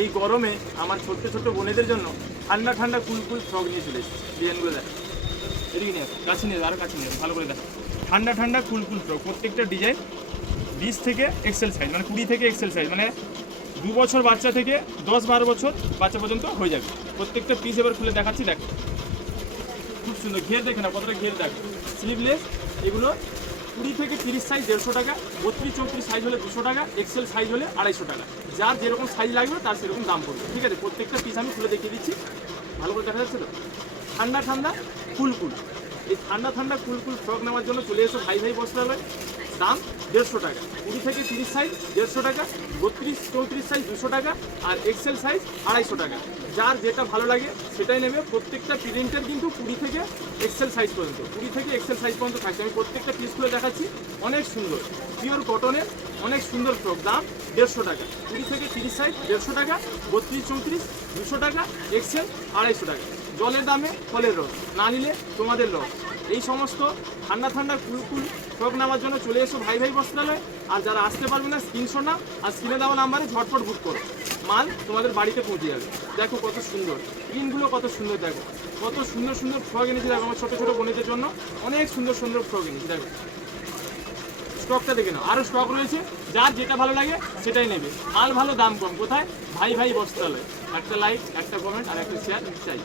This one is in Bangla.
এই গরমে আমার ছোট্ট ছোট্ট বোনেদের জন্য ঠান্ডা ঠান্ডা কুল ফ্রক নিয়ে চলে এসেছি। ডিজাইনগুলো দেখো, এদিকে নিয়ে কাছে নিয়ে আরও কাছে নিয়ে ভালো করে দেখো। ঠান্ডা ঠান্ডা কুল ফ্রক, প্রত্যেকটা ডিজাইন 20 থেকে এক্সেল সাইজ, মানে 20 থেকে এক্সেল সাইজ, মানে 2 বছর বাচ্চা থেকে 10-12 বছর বাচ্চা পর্যন্ত হয়ে যাবে। প্রত্যেকটা পিস এবার খুলে দেখাচ্ছি, দেখো খুব সুন্দর। ঘের দেখে না কতটা ঘের, দেখো স্লিভলেস। এগুলো 20 থেকে 30 সাইজ 150 টাকা, 32-34 সাইজ হলে 200 টাকা, এক্সেল সাইজ হলে 250 টাকা। যার যেরকম সাইজ লাগবে তার সেরকম দাম পড়বে, ঠিক আছে? প্রত্যেকটা পিস আমি খুলে দেখিয়ে দিচ্ছি, ভালো করে দেখা যাচ্ছে তো? ঠান্ডা ঠান্ডা কুল, এই ঠান্ডা ঠান্ডা কুল ফ্রক নেওয়ার জন্য চলে এসো ভাই বস্ত্রালয়। দাম 150 টাকা, 20 থেকে 30 সাইজ 150 টাকা, 32-34 সাইজ 200 টাকা, আর এক্সেল সাইজ 250 টাকা। যার যেটা ভালো লাগে সেটাই নেবে। প্রত্যেকটা প্রিন্টের কিন্তু 20 থেকে এক্সেল সাইজ পর্যন্ত, 20 থেকে এক্সেল সাইজ পর্যন্ত থাকছে। আমি প্রত্যেকটা পিসগুলো দেখাচ্ছি, অনেক সুন্দর পিওর কটনের অনেক সুন্দর ফ্রক। দাম 150 টাকা, 20 থেকে 30 সাইজ 150 টাকা, 32-34 200 টাকা, এক্সেল 250 টাকা। জলের দামে ফলের রস, না নিলে তোমাদের লস। এই সমস্ত ঠান্ডা ঠান্ডা কুল ফ্রক নেওয়ার জন্য চলে এসো ভাই বস্ত্রালয়। আর যারা আসতে পারবে না স্ক্রিনশট নাও, আর স্ক্রিনে দেওয়া নাম্বারে ঝটপট বুক করো, মাল তোমাদের বাড়িতে পৌঁছে যাবে। দেখো কত সুন্দর প্রিন্টগুলো, কত সুন্দর, দেখো কত সুন্দর সুন্দর ফ্রক এনেছি। দেখো আমার ছোটো ছোটো বোনেদের জন্য অনেক সুন্দর সুন্দর ফ্রক এনেছি। দেখো স্টকটা দেখে নাও, আরও স্টক রয়েছে। যার যেটা ভালো লাগে সেটাই নেবে। মাল ভালো, দাম কম। কোথায়? ভাই বস্ত্রালয়। একটা লাইক, একটা কমেন্ট আর একটা শেয়ার চাই।